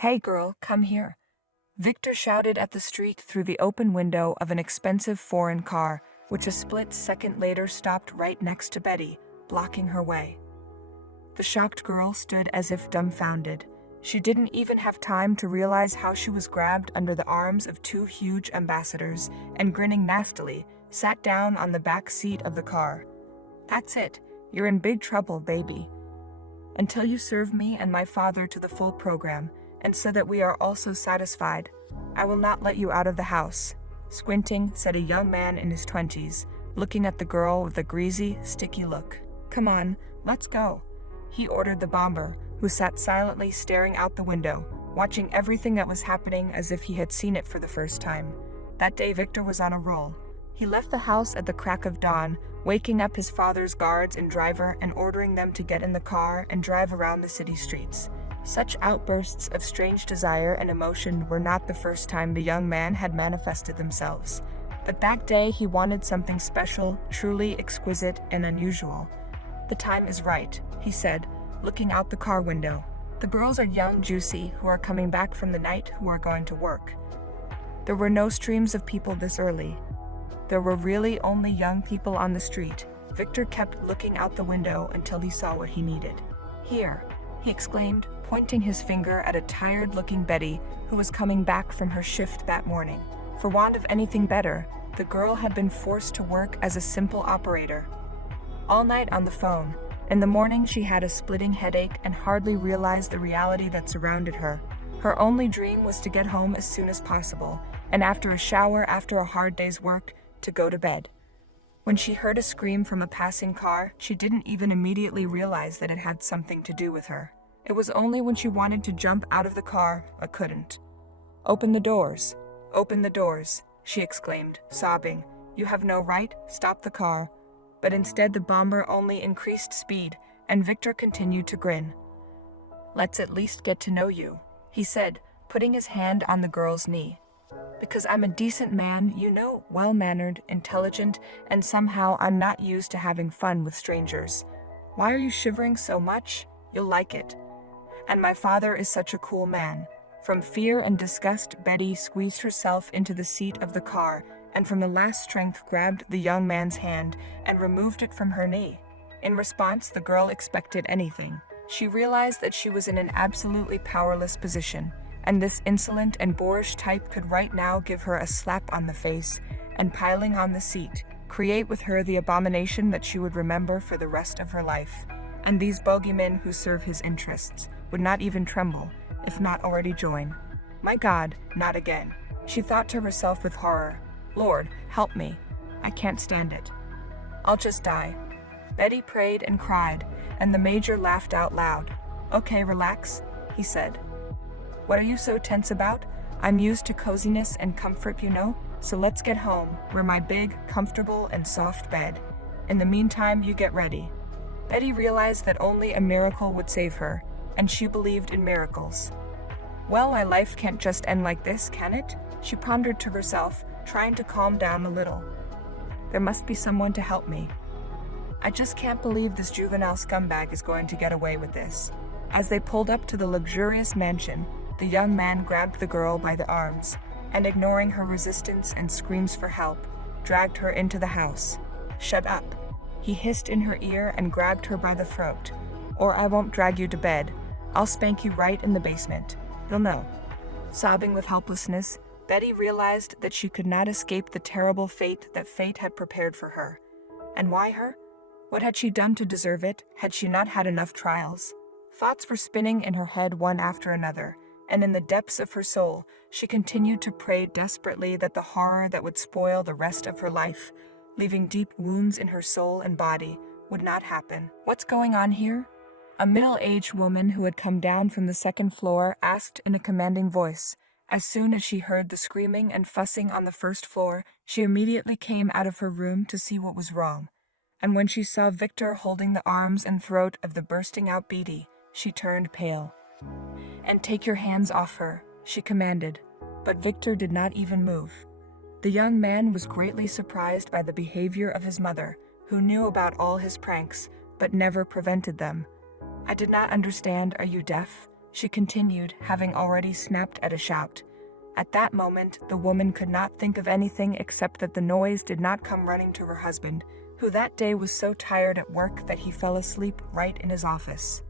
Hey girl, come here. Victor shouted at the street through the open window of an expensive foreign car, which a split second later stopped right next to Betty, blocking her way. The shocked girl stood as if dumbfounded. She didn't even have time to realize how she was grabbed under the arms of two huge ambassadors and, grinning nastily, sat down on the back seat of the car. "That's it. You're in big trouble, baby. Until you serve me and my father to the full program, and so that we are also satisfied, I will not let you out of the house," squinting, said a young man in his 20s, looking at the girl with a greasy, sticky look. "Come on, let's go," he ordered the bomber, who sat silently staring out the window, watching everything that was happening as if he had seen it for the first time. That day Victor was on a roll. He left the house at the crack of dawn, waking up his father's guards and driver and ordering them to get in the car and drive around the city streets. Such outbursts of strange desire and emotion were not the first time the young man had manifested themselves. But that day he wanted something special, truly exquisite and unusual. "The time is right," he said, looking out the car window. "The girls are young, juicy, who are coming back from the night, who are going to work." There were no streams of people this early. There were really only young people on the street. Victor kept looking out the window until he saw what he needed. "Here," he exclaimed, pointing his finger at a tired-looking Betty who was coming back from her shift that morning. For want of anything better, the girl had been forced to work as a simple operator. All night on the phone. In the morning she had a splitting headache and hardly realized the reality that surrounded her. Her only dream was to get home as soon as possible, and after a shower after a hard day's work, to go to bed. When she heard a scream from a passing car, she didn't even immediately realize that it had something to do with her. It was only when she wanted to jump out of the car, but couldn't. "Open the doors. Open the doors," she exclaimed, sobbing. "You have no right, stop the car." But instead the bomber only increased speed, and Victor continued to grin. "Let's at least get to know you," he said, putting his hand on the girl's knee. "Because I'm a decent man, you know, well-mannered, intelligent, and somehow I'm not used to having fun with strangers. Why are you shivering so much? You'll like it. And my father is such a cool man." From fear and disgust, Betty squeezed herself into the seat of the car and from the last strength grabbed the young man's hand and removed it from her knee. In response, the girl expected anything. She realized that she was in an absolutely powerless position, and this insolent and boorish type could right now give her a slap on the face and, piling on the seat, create with her the abomination that she would remember for the rest of her life. And these bogeymen who serve his interests would not even tremble, if not already join. "My God, not again," she thought to herself with horror. "Lord, help me. I can't stand it. I'll just die." Betty prayed and cried, and the major laughed out loud. "Okay, relax," he said. "What are you so tense about? I'm used to coziness and comfort, you know, so let's get home, where my big, comfortable, and soft bed. In the meantime, you get ready." Betty realized that only a miracle would save her, and she believed in miracles. "Well, my life can't just end like this, can it?" she pondered to herself, trying to calm down a little. "There must be someone to help me. I just can't believe this juvenile scumbag is going to get away with this." As they pulled up to the luxurious mansion, the young man grabbed the girl by the arms, and ignoring her resistance and screams for help, dragged her into the house. "Shut up," he hissed in her ear and grabbed her by the throat. "Or I won't drag you to bed. I'll spank you right in the basement. You'll know." Sobbing with helplessness, Betty realized that she could not escape the terrible fate that fate had prepared for her. And why her? What had she done to deserve it? Had she not had enough trials? Thoughts were spinning in her head one after another, and in the depths of her soul, she continued to pray desperately that the horror that would spoil the rest of her life, leaving deep wounds in her soul and body, would not happen. "What's going on here?" A middle-aged woman who had come down from the second floor asked in a commanding voice. As soon as she heard the screaming and fussing on the first floor, she immediately came out of her room to see what was wrong. And when she saw Victor holding the arms and throat of the bursting-out Betty, she turned pale. "And take your hands off her," she commanded. But Victor did not even move. The young man was greatly surprised by the behavior of his mother, who knew about all his pranks, but never prevented them. "I did not understand. Are you deaf?" she continued, having already snapped at a shout. At that moment, the woman could not think of anything except that the noise did not come running to her husband, who that day was so tired at work that he fell asleep right in his office.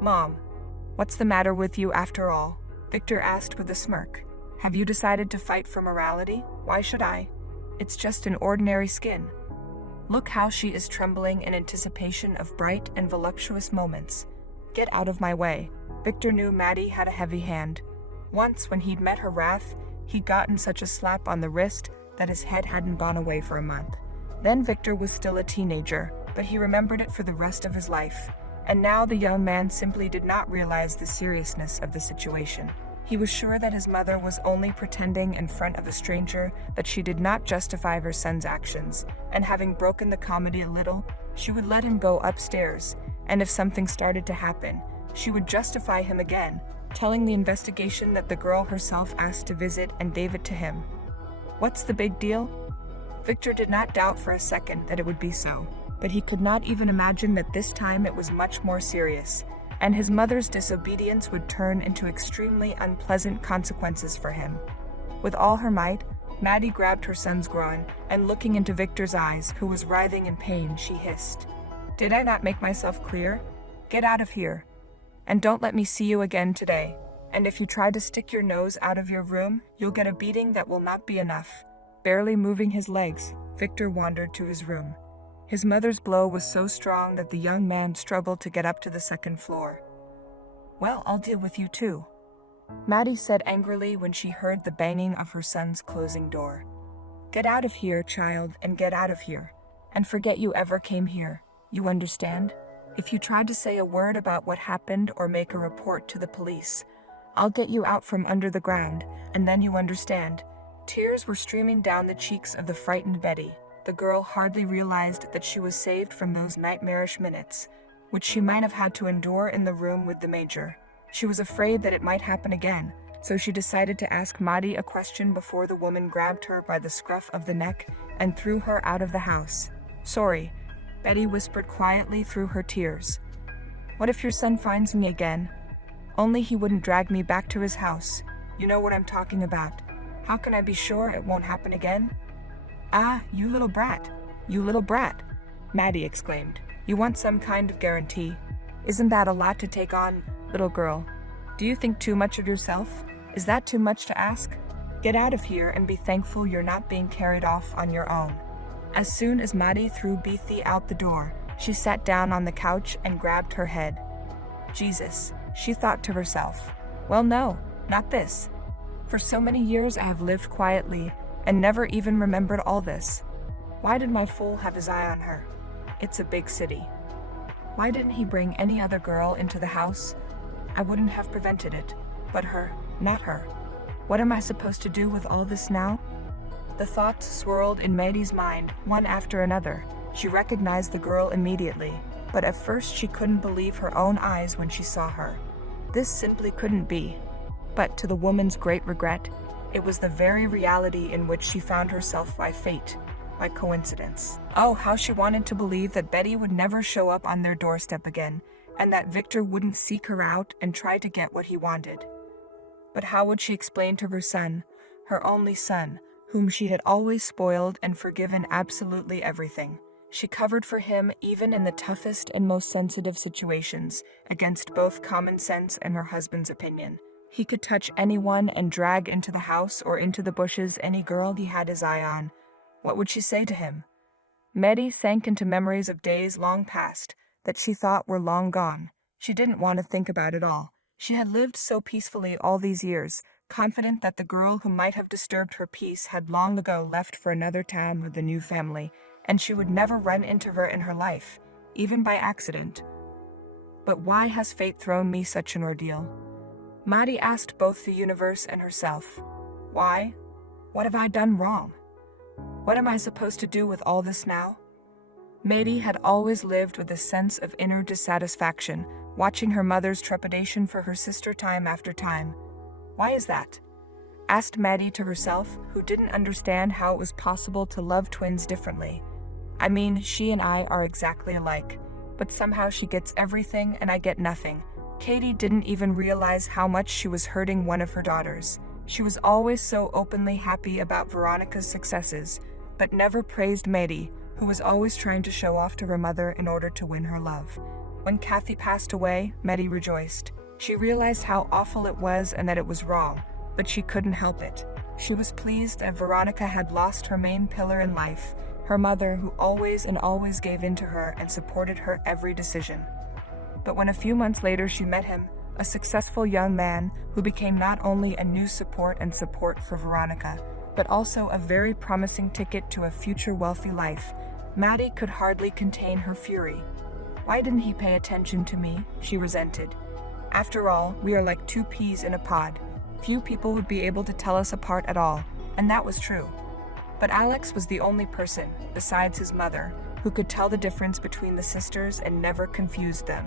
"Mom, what's the matter with you after all?" Victor asked with a smirk. "Have you decided to fight for morality? Why should I? It's just an ordinary skin. Look how she is trembling in anticipation of bright and voluptuous moments. Get out of my way." Victor knew Maddie had a heavy hand. Once, when he'd met her wrath, he'd gotten such a slap on the wrist that his head hadn't gone away for a month. Then Victor was still a teenager, but he remembered it for the rest of his life. And now the young man simply did not realize the seriousness of the situation. He was sure that his mother was only pretending in front of a stranger, that she did not justify her son's actions, and having broken the comedy a little, she would let him go upstairs, and if something started to happen, she would justify him again, telling the investigation that the girl herself asked to visit and gave it to him. What's the big deal? Victor did not doubt for a second that it would be so, but he could not even imagine that this time it was much more serious, and his mother's disobedience would turn into extremely unpleasant consequences for him. With all her might, Maddie grabbed her son's groin, and looking into Victor's eyes, who was writhing in pain, she hissed, "Did I not make myself clear? Get out of here. And don't let me see you again today. And if you try to stick your nose out of your room, you'll get a beating that will not be enough." Barely moving his legs, Victor wandered to his room. His mother's blow was so strong that the young man struggled to get up to the second floor. "Well, I'll deal with you too," Maddie said angrily when she heard the banging of her son's closing door. "Get out of here, child, and get out of here. And forget you ever came here. You understand? If you try to say a word about what happened or make a report to the police, I'll get you out from under the ground, and then you understand." Tears were streaming down the cheeks of the frightened Betty. The girl hardly realized that she was saved from those nightmarish minutes, which she might have had to endure in the room with the major. She was afraid that it might happen again, so she decided to ask Maddie a question before the woman grabbed her by the scruff of the neck and threw her out of the house. "Sorry," Betty whispered quietly through her tears. "What if your son finds me again? Only he wouldn't drag me back to his house. You know what I'm talking about. How can I be sure it won't happen again?" "Ah, you little brat. You little brat," Maddie exclaimed. "You want some kind of guarantee. Isn't that a lot to take on, little girl? Do you think too much of yourself? Is that too much to ask? Get out of here and be thankful you're not being carried off on your own." As soon as Maddie threw Beatty out the door, she sat down on the couch and grabbed her head. "Jesus," she thought to herself. "Well, no, not this. For so many years I have lived quietly and never even remembered all this. Why did my fool have his eye on her? It's a big city. Why didn't he bring any other girl into the house? I wouldn't have prevented it. But her, not her. What am I supposed to do with all this now?" The thoughts swirled in Maddie's mind, one after another. She recognized the girl immediately, but at first she couldn't believe her own eyes when she saw her. This simply couldn't be. But to the woman's great regret, it was the very reality in which she found herself by fate, by coincidence. Oh, how she wanted to believe that Betty would never show up on their doorstep again, and that Victor wouldn't seek her out and try to get what he wanted. But how would she explain to her son, her only son, whom she had always spoiled and forgiven absolutely everything? She covered for him even in the toughest and most sensitive situations, against both common sense and her husband's opinion. He could touch anyone and drag into the house or into the bushes any girl he had his eye on. What would she say to him? Maddie sank into memories of days long past that she thought were long gone. She didn't want to think about it all. She had lived so peacefully all these years, confident that the girl who might have disturbed her peace had long ago left for another town with a new family, and she would never run into her in her life, even by accident. But why has fate thrown me such an ordeal? Maddie asked both the universe and herself. Why? What have I done wrong? What am I supposed to do with all this now? Maddie had always lived with a sense of inner dissatisfaction, watching her mother's trepidation for her sister time after time. Why is that? Asked Maddie to herself, who didn't understand how it was possible to love twins differently. I mean, she and I are exactly alike, but somehow she gets everything and I get nothing. Katie didn't even realize how much she was hurting one of her daughters. She was always so openly happy about Veronica's successes, but never praised Maddie, who was always trying to show off to her mother in order to win her love. When Kathy passed away, Maddie rejoiced. She realized how awful it was and that it was wrong, but she couldn't help it. She was pleased that Veronica had lost her main pillar in life, her mother, who always gave in to her and supported her every decision. But when a few months later she met him, a successful young man who became not only a new support for Veronica, but also a very promising ticket to a future wealthy life, Maddie could hardly contain her fury. Why didn't he pay attention to me? She resented. After all, we are like two peas in a pod. Few people would be able to tell us apart at all, and that was true. But Alex was the only person, besides his mother, who could tell the difference between the sisters and never confused them.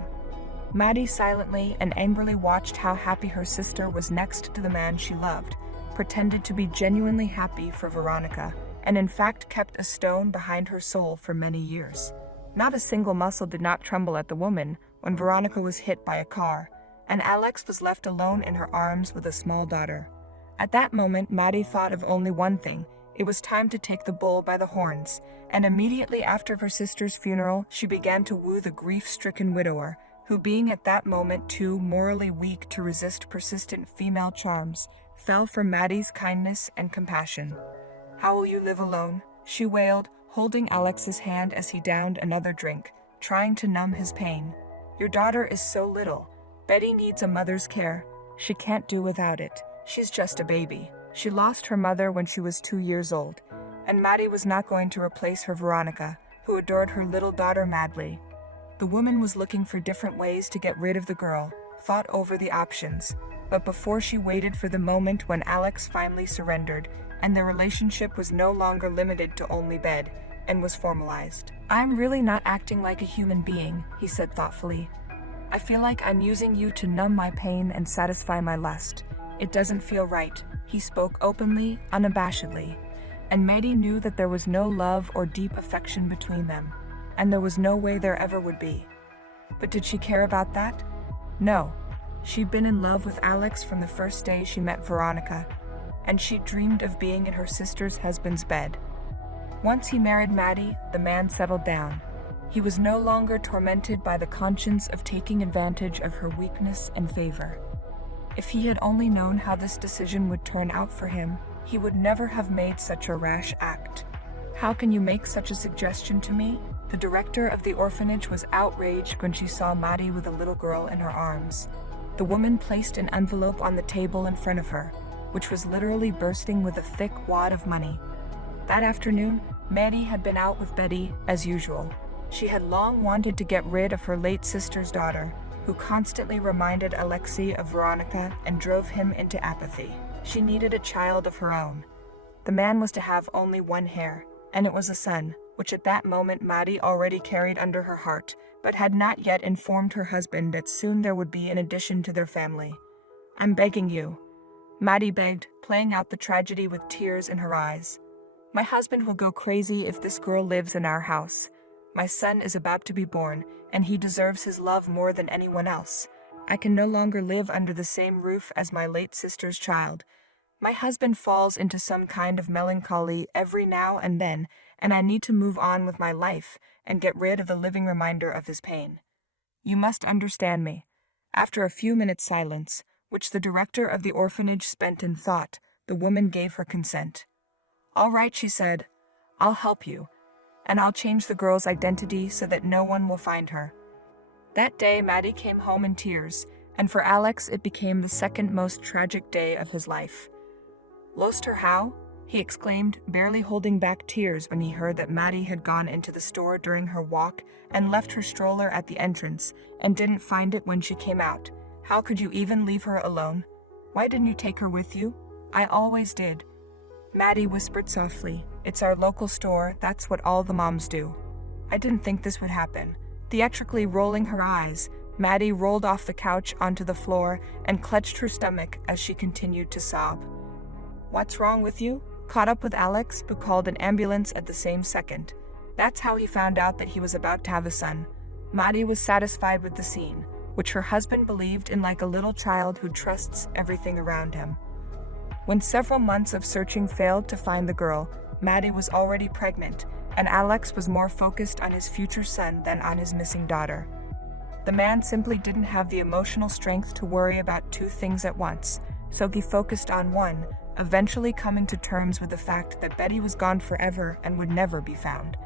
Maddie silently and angrily watched how happy her sister was next to the man she loved, pretended to be genuinely happy for Veronica, and in fact kept a stone behind her soul for many years. Not a single muscle did not tremble at the woman when Veronica was hit by a car, and Alex was left alone in her arms with a small daughter. At that moment, Maddie thought of only one thing. It was time to take the bull by the horns, and immediately after her sister's funeral, she began to woo the grief-stricken widower, who, being at that moment too morally weak to resist persistent female charms, fell for Maddie's kindness and compassion. "How will you live alone?" she wailed, holding Alex's hand as he downed another drink, trying to numb his pain. "Your daughter is so little. Betty needs a mother's care. She can't do without it. She's just a baby. She lost her mother when she was 2 years old, and Maddie was not going to replace her Veronica, who adored her little daughter madly." The woman was looking for different ways to get rid of the girl, thought over the options, but before she waited for the moment when Alex finally surrendered, and their relationship was no longer limited to only bed, and was formalized. "I'm really not acting like a human being," he said thoughtfully. "I feel like I'm using you to numb my pain and satisfy my lust. It doesn't feel right." He spoke openly, unabashedly, and Maddie knew that there was no love or deep affection between them, and there was no way there ever would be. But did she care about that? No. She'd been in love with Alex from the first day she met Veronica, and she dreamed of being in her sister's husband's bed. Once he married Maddie, the man settled down. He was no longer tormented by the conscience of taking advantage of her weakness and favor. If he had only known how this decision would turn out for him, he would never have made such a rash act. "How can you make such a suggestion to me?" The director of the orphanage was outraged when she saw Maddie with a little girl in her arms. The woman placed an envelope on the table in front of her, which was literally bursting with a thick wad of money. That afternoon, Maddie had been out with Betty, as usual. She had long wanted to get rid of her late sister's daughter, who constantly reminded Alexei of Veronica and drove him into apathy. She needed a child of her own. The man was to have only one heir, and it was a son, which at that moment Maddie already carried under her heart, but had not yet informed her husband that soon there would be an addition to their family. "I'm begging you," Maddie begged, playing out the tragedy with tears in her eyes. "My husband will go crazy if this girl lives in our house. My son is about to be born, and he deserves his love more than anyone else. I can no longer live under the same roof as my late sister's child. My husband falls into some kind of melancholy every now and then, and I need to move on with my life and get rid of the living reminder of his pain. You must understand me." After a few minutes' silence, which the director of the orphanage spent in thought, the woman gave her consent. "All right," she said. "I'll help you, and I'll change the girl's identity so that no one will find her." That day, Maddie came home in tears, and for Alex it became the second most tragic day of his life. "Lost her how?" he exclaimed, barely holding back tears when he heard that Maddie had gone into the store during her walk and left her stroller at the entrance and didn't find it when she came out. "How could you even leave her alone? Why didn't you take her with you?" "I always did," Maddie whispered softly. "It's our local store, that's what all the moms do." "I didn't think this would happen." Theatrically rolling her eyes, Maddie rolled off the couch onto the floor and clutched her stomach as she continued to sob. "What's wrong with you?" Caught up with Alex, who called an ambulance at the same second. That's how he found out that he was about to have a son. Maddie was satisfied with the scene, which her husband believed in like a little child who trusts everything around him. When several months of searching failed to find the girl, Maddie was already pregnant, and Alex was more focused on his future son than on his missing daughter. The man simply didn't have the emotional strength to worry about two things at once, so he focused on one, eventually coming to terms with the fact that Betty was gone forever and would never be found.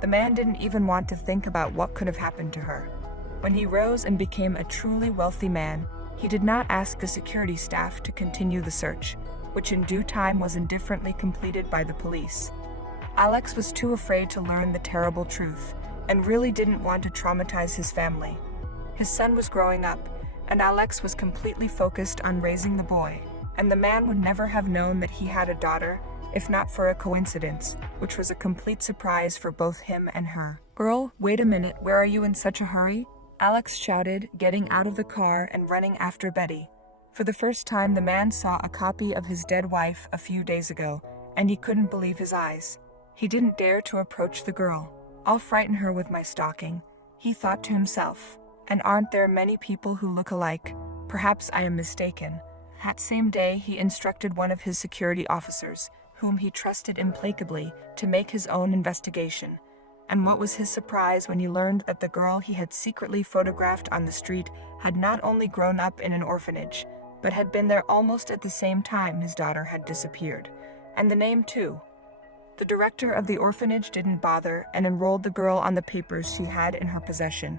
The man didn't even want to think about what could have happened to her. When he rose and became a truly wealthy man, he did not ask the security staff to continue the search, which in due time was indifferently completed by the police. Alex was too afraid to learn the terrible truth, and really didn't want to traumatize his family. His son was growing up, and Alex was completely focused on raising the boy, and the man would never have known that he had a daughter, if not for a coincidence, which was a complete surprise for both him and her. "Girl, wait a minute, where are you in such a hurry?" Alex shouted, getting out of the car and running after Betty. For the first time, the man saw a copy of his dead wife a few days ago, and he couldn't believe his eyes. He didn't dare to approach the girl. "I'll frighten her with my stalking," he thought to himself. "And aren't there many people who look alike? Perhaps I am mistaken." That same day, he instructed one of his security officers, whom he trusted implacably, to make his own investigation. And what was his surprise when he learned that the girl he had secretly photographed on the street had not only grown up in an orphanage, but had been there almost at the same time his daughter had disappeared. And the name too. The director of the orphanage didn't bother and enrolled the girl on the papers she had in her possession.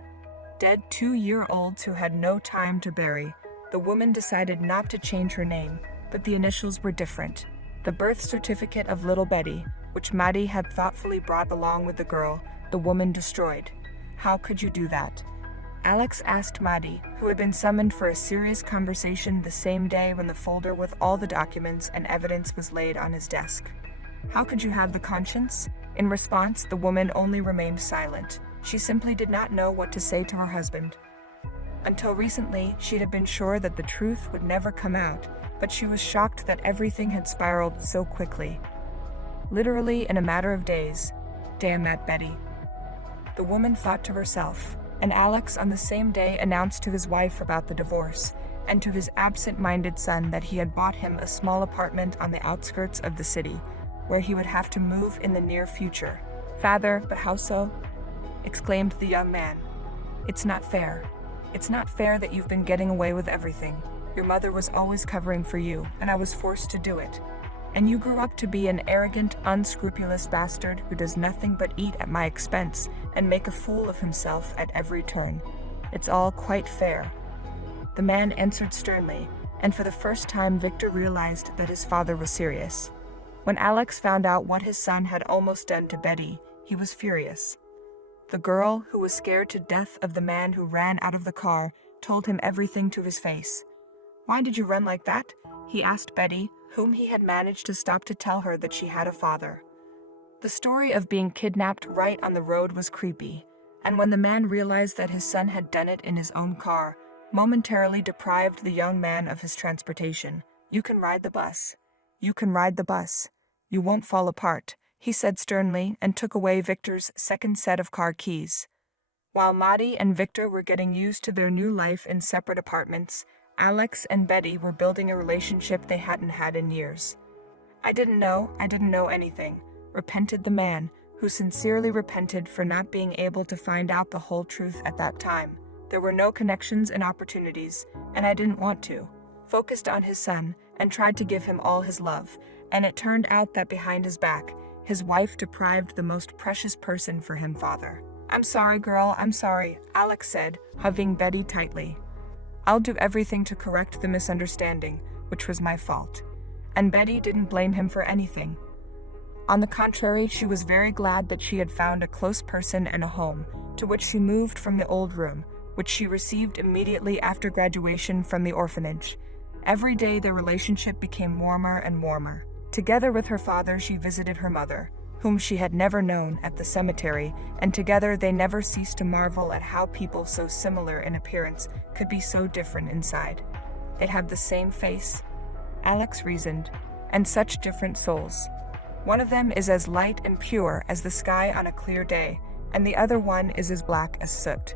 Dead 2-year-olds who had no time to bury, the woman decided not to change her name, but the initials were different. The birth certificate of little Betty, which Maddie had thoughtfully brought along with the girl, the woman destroyed. "How could you do that?" Alex asked Maddie, who had been summoned for a serious conversation the same day when the folder with all the documents and evidence was laid on his desk. "How could you have the conscience?" In response, the woman only remained silent. She simply did not know what to say to her husband. Until recently, she had been sure that the truth would never come out, but she was shocked that everything had spiraled so quickly. Literally in a matter of days. "Damn that Betty," the woman thought to herself, and Alex on the same day announced to his wife about the divorce, and to his absent-minded son that he had bought him a small apartment on the outskirts of the city, where he would have to move in the near future. "Father, but how so?" exclaimed the young man. "It's not fair. It's not fair that you've been getting away with everything. Your mother was always covering for you, and I was forced to do it. And you grew up to be an arrogant, unscrupulous bastard who does nothing but eat at my expense and make a fool of himself at every turn. It's all quite fair." The man answered sternly, and for the first time Victor realized that his father was serious. When Alex found out what his son had almost done to Betty, he was furious. The girl, who was scared to death of the man who ran out of the car, told him everything to his face. "Why did you run like that?" he asked Betty, whom he had managed to stop to tell her that she had a father. The story of being kidnapped right on the road was creepy, and when the man realized that his son had done it in his own car, momentarily deprived the young man of his transportation. "You can ride the bus. You can ride the bus. You won't fall apart," he said sternly, and took away Victor's second set of car keys. While Maddie and Victor were getting used to their new life in separate apartments, Alex and Betty were building a relationship they hadn't had in years. I didn't know anything," repented the man, who sincerely repented for not being able to find out the whole truth at that time. "There were no connections and opportunities, and I didn't want to." Focused on his son, and tried to give him all his love, and it turned out that behind his back, his wife deprived the most precious person for him, father. "I'm sorry, girl, I'm sorry," Alex said, hugging Betty tightly. "I'll do everything to correct the misunderstanding, which was my fault." And Betty didn't blame him for anything. On the contrary, she was very glad that she had found a close person and a home, to which she moved from the old room, which she received immediately after graduation from the orphanage. Every day their relationship became warmer and warmer. Together with her father, she visited her mother, whom she had never known, at the cemetery, and together they never ceased to marvel at how people so similar in appearance could be so different inside. They have the same face, Alex reasoned, and such different souls. One of them is as light and pure as the sky on a clear day, and the other one is as black as soot.